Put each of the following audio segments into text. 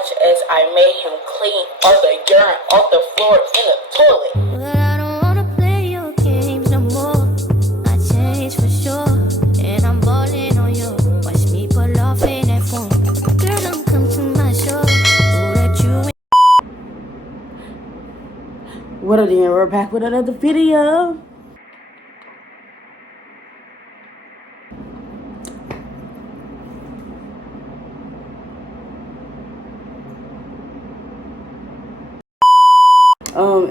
watch as I made him clean all the urine off the floor in the toilet. But I don't wanna play your games no more. I changed for sure, and I'm balling on you. Watch me pull off in that phone. Girl, don't come to my show. Oh, that you. What up, then? We're back with another video.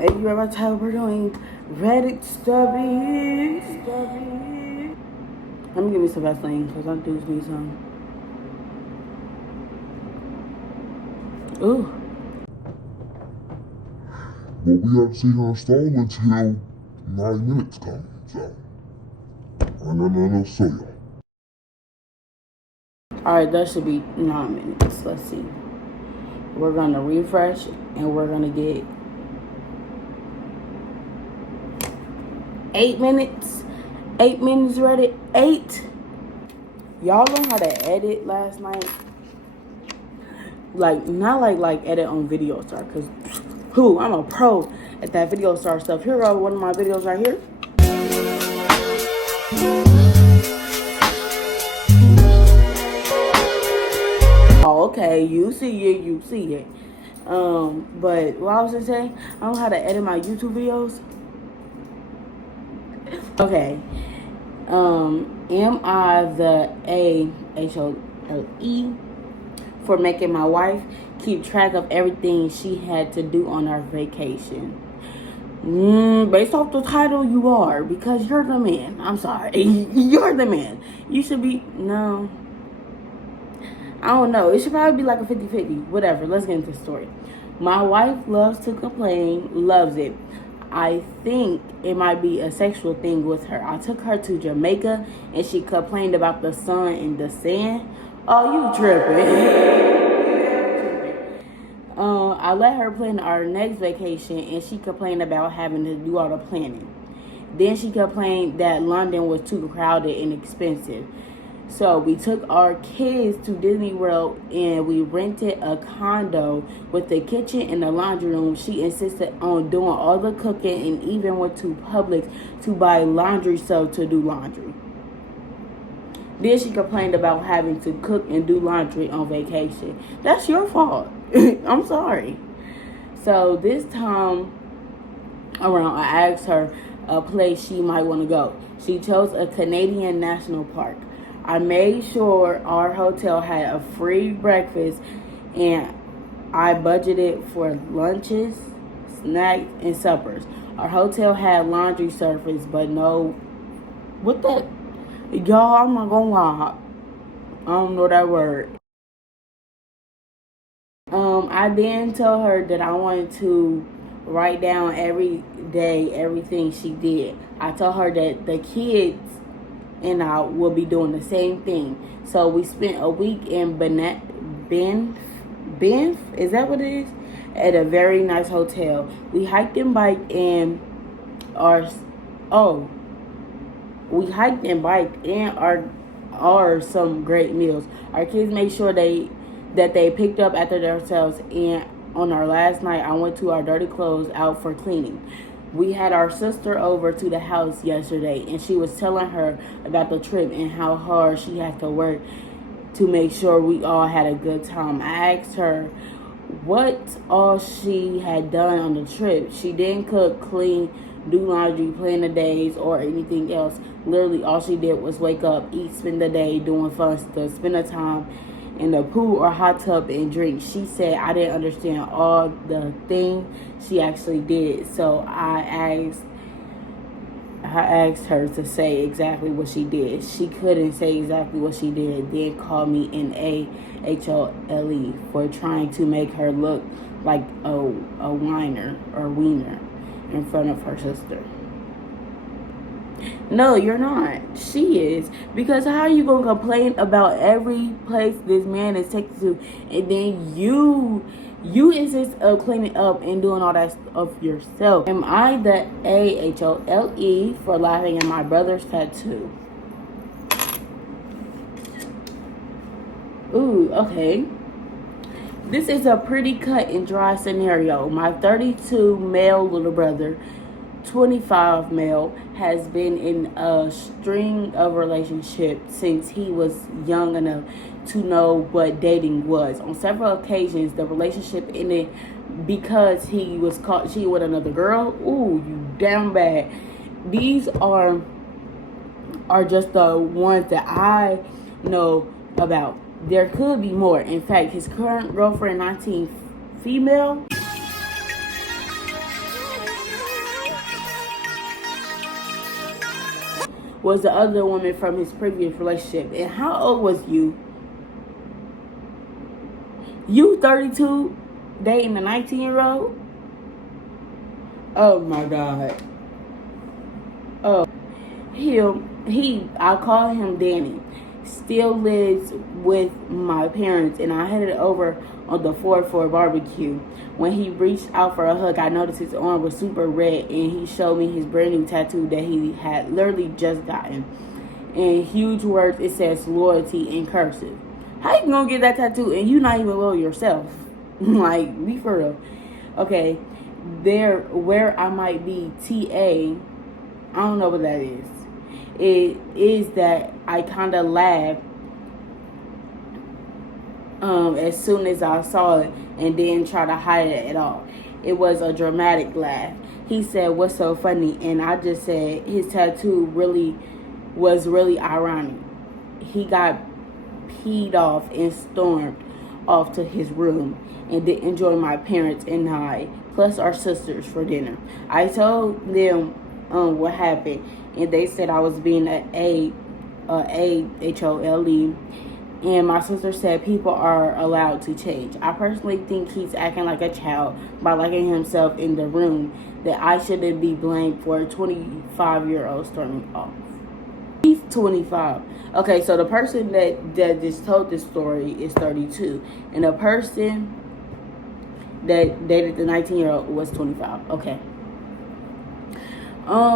If you ever tell we're doing Reddit stubby. Let me give me some Vaseline because I do need some. Ooh. But we haven't seen her install until 9 minutes come, so I'll show you. Alright, that should be 9 minutes. Let's see. We're gonna refresh and we're gonna get 8 minutes. 8 minutes Reddit. 8. Y'all learned how to edit last night? Like, not like edit on Video Star, because I'm a pro at that Video Star stuff. Here are one of my videos right here. Oh, okay, you see it. But what I was gonna say, I don't know how to edit my YouTube videos. Okay. Am I the AHOLE for making my wife keep track of everything she had to do on our vacation? Based off the title, you are, because you're the man. I'm sorry. You're the man. You should be, no. I don't know. It should probably be like a 50-50. Whatever. Let's get into the story. My wife loves to complain. Loves it. I think it might be a sexual thing with her. I took her to Jamaica and she complained about the sun and the sand. Oh, you tripping. I let her plan our next vacation and she complained about having to do all the planning. Then she complained that London was too crowded and expensive. So we took our kids to Disney World and we rented a condo with the kitchen and the laundry room. She insisted on doing all the cooking and even went to Publix to buy laundry soap to do laundry. Then she complained about having to cook and do laundry on vacation. That's your fault. I'm sorry. So this time around, I asked her a place she might want to go. She chose a Canadian national park. I made sure our hotel had a free breakfast and I budgeted for lunches, snacks, and suppers. Our hotel had laundry service, but no, what that? Y'all, I'm not gonna lie. I don't know that word. I then told her that I wanted to write down every day everything she did. I told her that the kids and I will be doing the same thing. So we spent a week in Banff, is that what it is? At a very nice hotel. We hiked and biked and are some great meals. Our kids made sure that they picked up after themselves, and on our last night I went to our dirty clothes out for cleaning. We had our sister over to the house yesterday and she was telling her about the trip and how hard she had to work to make sure we all had a good time. I asked her what all she had done on the trip. She didn't cook, clean, do laundry, plan the days, or anything else. Literally all she did was wake up, eat, spend the day doing fun stuff, spend the time in the pool or hot tub and drink. She said I didn't understand all the thing she actually did. So I asked her to say exactly what she did. She couldn't say exactly what she did. Then called me an AHOLE for trying to make her look like a whiner or wiener in front of her sister. No, you're not. She is. Because how are you going to complain about every place this man is taking to, and then you insist of cleaning up and doing all that stuff yourself? Am I the AHOLE for laughing at my brother's tattoo? Ooh, okay. This is a pretty cut and dry scenario. My 32 male little brother, 25 male, has been in a string of relationships since he was young enough to know what dating was. On several occasions, the relationship ended because he was caught cheating with another girl. Ooh, you damn bad. These are just the ones that I know about. There could be more. In fact, his current girlfriend, 19, female, was the other woman from his previous relationship. And how old was you? You 32 dating a 19-year-old? Oh my God. Oh, I call him Danny. Still lives with my parents, and I headed over on the 4th for a barbecue. When he reached out for a hug, I noticed his arm was super red, and he showed me his brand new tattoo that he had literally just gotten. In huge words, it says loyalty in cursive. How you gonna get that tattoo and you not even loyal yourself? Like, be for real. Okay, where I might be TA, I don't know what that is. It is that I kind of laughed as soon as I saw it and didn't try to hide it at all. It was a dramatic laugh. He said, "What's so funny?" And I just said his tattoo was really ironic. He got peed off and stormed off to his room and didn't join my parents and I, plus our sisters, for dinner. I told them what happened, and they said I was being A-H-O-L-E, and my sister said people are allowed to change. I personally think he's acting like a child by liking himself in the room, that I shouldn't be blamed for a 25-year-old storming off. He's 25. Okay, so the person that just told this story is 32, and the person that dated the 19-year-old was 25. Okay.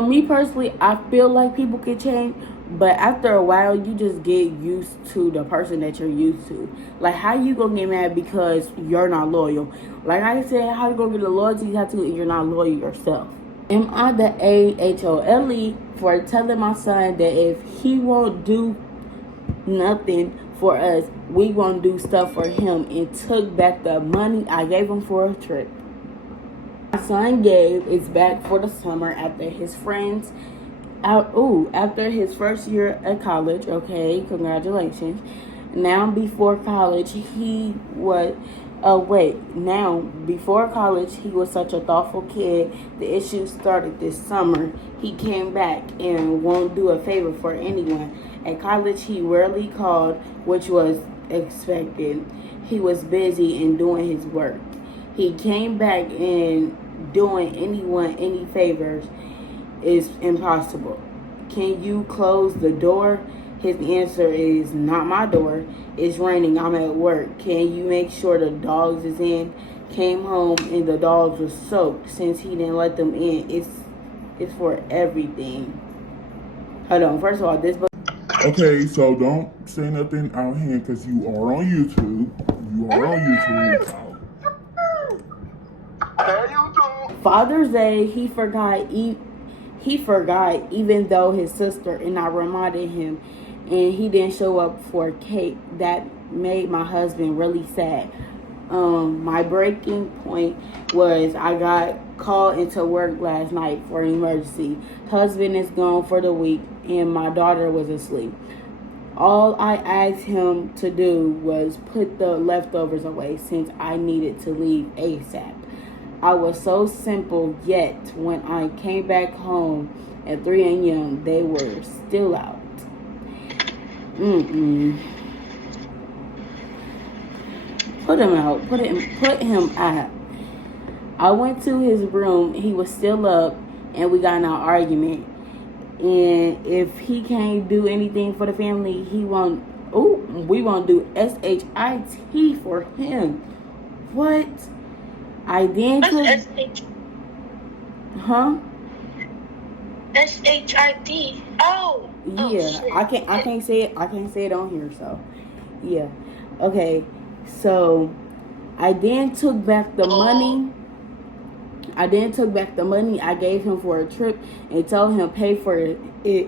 Me personally, I feel like people can change, but after a while, you just get used to the person that you're used to. Like, how you gonna get mad because you're not loyal? Like I said, how you gonna get a loyalty tattoo and you're not loyal yourself? Am I the A-H-O-L-E for telling my son that if he won't do nothing for us, we won't do stuff for him, and took back the money I gave him for a trip? My son Gabe is back for the summer after his friends after his first year at college. Okay, congratulations. Now before college he was before college he was such a thoughtful kid. The issue started this summer. He came back and won't do a favor for anyone. At college he rarely called, which was expected. He was busy and doing his work. He came back and doing anyone any favors is impossible. Can you close the door? His answer is, not my door. It's raining. I'm at work. Can you make sure the dogs is in? Came home and the dogs were soaked since he didn't let them in. It's for everything. Hold on. First of all, this book. Okay, so don't say nothing out here because you are on YouTube. You are on YouTube. Father's Day, he forgot even though his sister and I reminded him, and he didn't show up for cake. That made my husband really sad. My breaking point was I got called into work last night for an emergency. Husband is gone for the week and my daughter was asleep. All I asked him to do was put the leftovers away since I needed to leave ASAP. I was so simple, yet when I came back home at 3 a.m., they were still out. Put him out. Put him out. I went to his room. He was still up, and we got in an argument. And if he can't do anything for the family, we won't do SHIT for him. What? I then took... Huh? SHIT. Oh. Yeah, shit. I can't say it. I can't say it on here. So, yeah. Okay. So, I then took back the money. I gave him for a trip and told him pay for it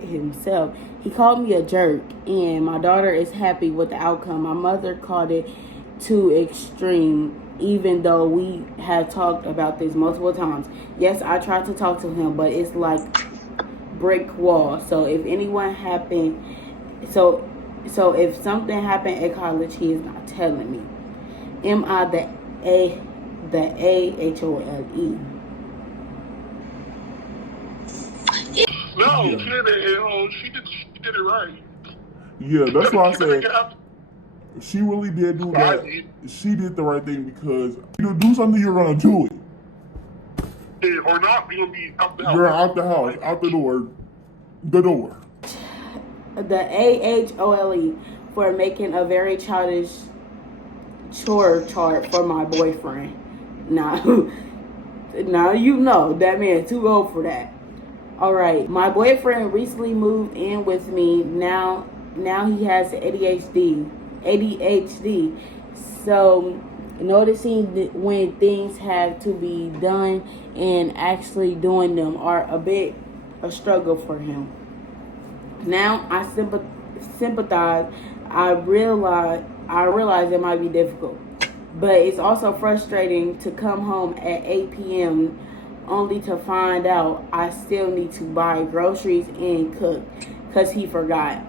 himself. He called me a jerk, and my daughter is happy with the outcome. My mother called it too extreme, even though we have talked about this multiple times. Yes, I tried to talk to him, but it's like brick wall. So if something happened at college, he is not telling me. Am I the AHOLE? No, Yeah. she did it right. Yeah, that's why I She didn't said have- she really did do that. Right. She did the right thing because you do something, you're gonna do it. or not, you're gonna be out the house. You're out the house, out the door. The AHOLE for making a very childish chore chart for my boyfriend. Now you know that man too old for that. Alright, my boyfriend recently moved in with me. Now he has ADHD. So noticing that when things have to be done and actually doing them are a bit a struggle for him. Now I sympathize. I realize it might be difficult, but it's also frustrating to come home at 8 p.m. only to find out I still need to buy groceries and cook because he forgot,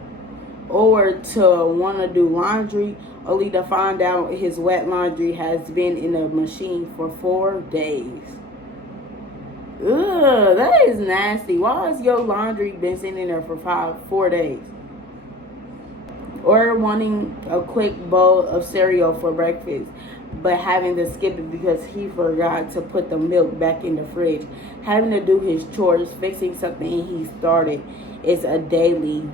or to want to do laundry only to find out his wet laundry has been in the machine for 4 days. Ugh, that is nasty. Why has your laundry been sitting in there for 4 days? Or wanting a quick bowl of cereal for breakfast, but having to skip it because he forgot to put the milk back in the fridge. Having to do his chores, fixing something he started is a daily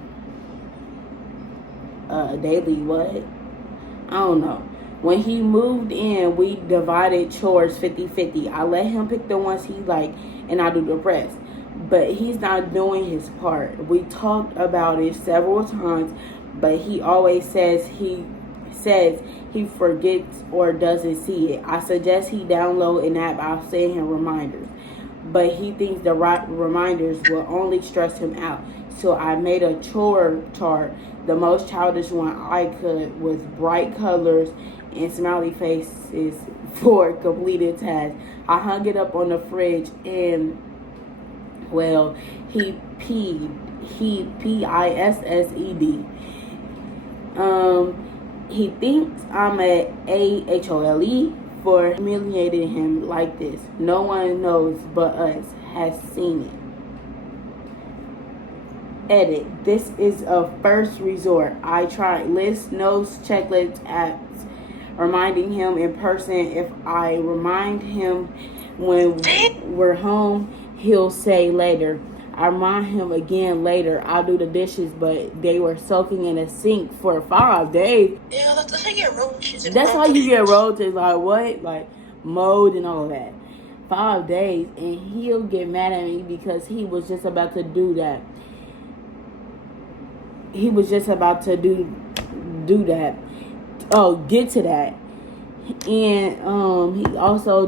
what? I don't know. When he moved in, we divided chores 50-50. I let him pick the ones he liked and I do the rest. But he's not doing his part. We talked about it several times, but he always says he forgets or doesn't see it. I suggest he download an app. I'll send him reminders, but he thinks the reminders will only stress him out. So I made a chore chart, the most childish one I could, with bright colors and smiley faces for completed tasks. I hung it up on the fridge and, well, he pissed. He thinks I'm at AHOLE for humiliating him like this. No one knows but us has seen it. Edit. This is a first resort. I tried lists, notes, checklists, apps, reminding him in person. If I remind him when we're home, he'll say later. I remind him again later. I'll do the dishes, but they were soaking in a sink for 5 days. Yeah, that's how you get roaches. That's how you get roaches. Like what? Like mold and all of that. 5 days, and he'll get mad at me because he was just about to do that. He was just about to do that. Oh, get to that. And he also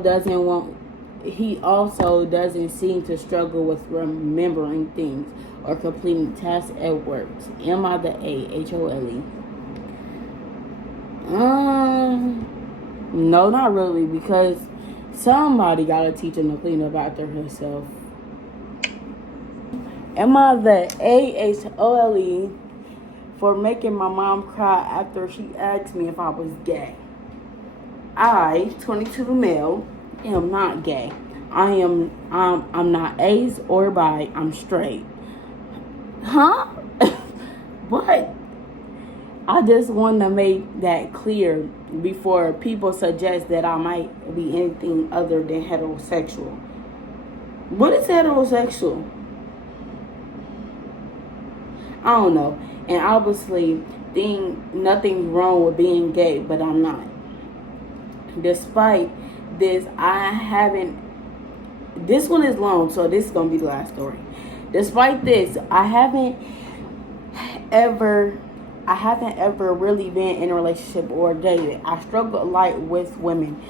doesn't seem to struggle with remembering things or completing tasks at work. Am I the AHOLE? No, not really, because somebody gotta teach him to clean up after himself. Am I the AHOLE for making my mom cry after she asked me if I was gay? I, 22 male, am not gay. I'm not ace or bi. I'm straight. Huh? What? I just want to make that clear before people suggest that I might be anything other than heterosexual. What is heterosexual? I don't know. And obviously, nothing wrong with being gay, but I'm not. Despite this, this one is long, so this is going to be the last story. Despite this, I haven't ever I haven't ever really been in a relationship or dated. I struggle a lot with women,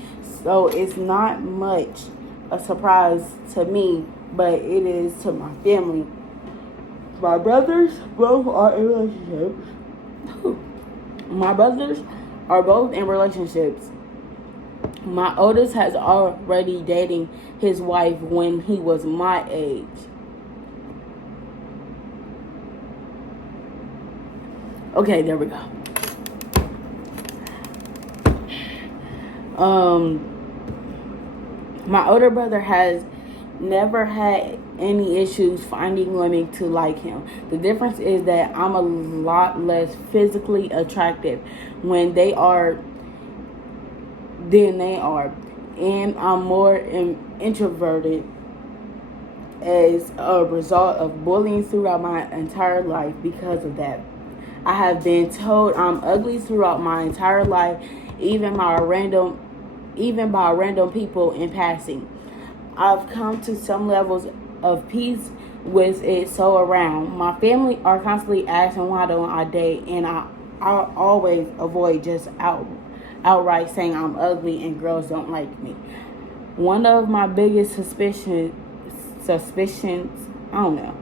so it's not much a surprise to me, but it is to my family. My brothers both are in relationships. My brothers are both in relationships. My oldest has already dating his wife when he was my age. Okay, there we go. My older brother has never had any issues finding women to like him. The difference is that I'm a lot less physically attractive when they are than they are, and I'm more introverted as a result of bullying throughout my entire life. Because of that, I have been told I'm ugly throughout my entire life, even by random people in passing. I've come to some levels of peace with it so around. My family are constantly asking why don't I date, and I always avoid just outright saying I'm ugly and girls don't like me. One of my biggest suspicions, I don't know,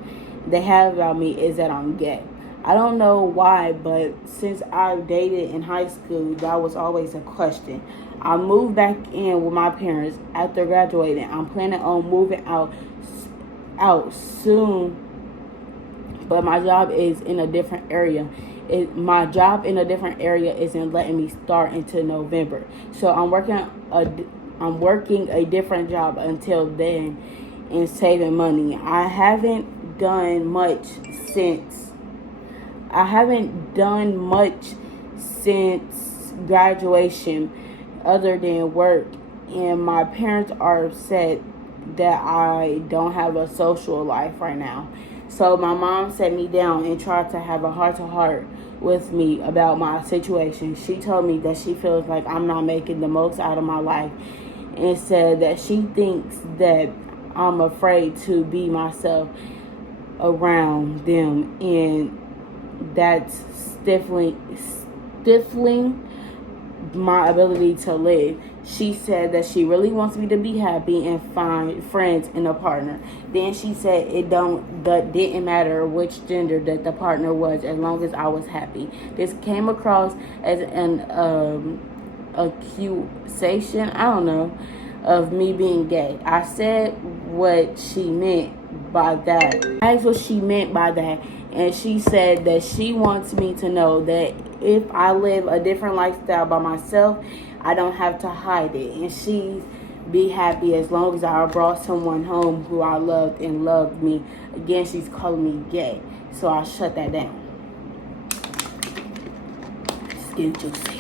they have about me is that I'm gay. I don't know why, but since I've dated in high school, that was always a question. I moved back in with my parents after graduating. I'm planning on moving out soon, but my job is in a different area. My job in a different area isn't letting me start until November, so I'm working a different job until then and saving money. I haven't done much since graduation other than work, and my parents are upset that I don't have a social life right now. So my mom sat me down and tried to have a heart-to-heart with me about my situation. She told me that she feels like I'm not making the most out of my life, and said that she thinks that I'm afraid to be myself around them, and that's stifling my ability to live. She said that she really wants me to be happy and find friends and a partner. Then she said that didn't matter which gender that the partner was, as long as I was happy. This came across as an accusation, I don't know, of me being gay. I said what she meant by that. I asked what she meant by that, and she said that she wants me to know that if I live a different lifestyle by myself, I don't have to hide it, and she'd be happy as long as I brought someone home who I loved and loved me. Again, she's calling me gay, so I shut that down. It's getting juicy.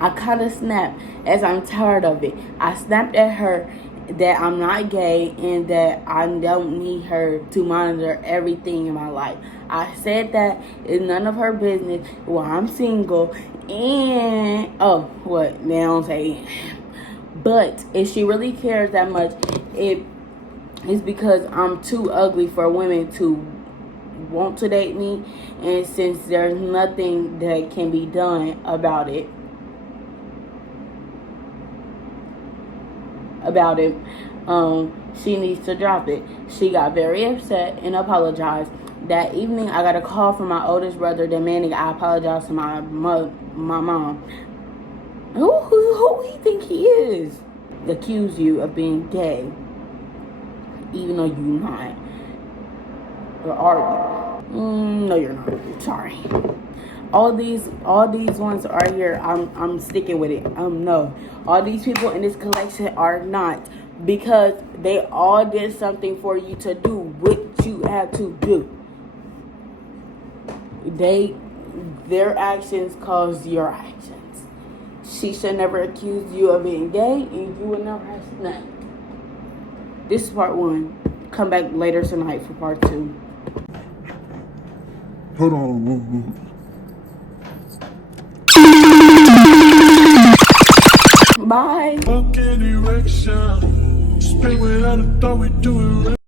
I kind of snapped as I'm tired of it. I snapped at her that I'm not gay and that I don't need her to monitor everything in my life. I said that it's none of her business while I'm single, and what they don't say. But if she really cares that much, it's because I'm too ugly for women to want to date me, and since there's nothing that can be done about it, she needs to drop it. She got very upset and apologized. That evening, I got a call from my oldest brother demanding I apologize to my mom. Who he think he is? Accuse you of being gay, even though you're not. Or are you? No, you're not. Sorry. All these ones are here. I'm sticking with it. No, all these people in this collection are not, because they all did something for you to do what you have to do. Their actions cause your actions. She should never accuse you of being gay, and you would never have nothing. This is part 1. Come back later tonight for part 2. Hold on. Bye. Walk in direction. Spin without a thought, we do it right.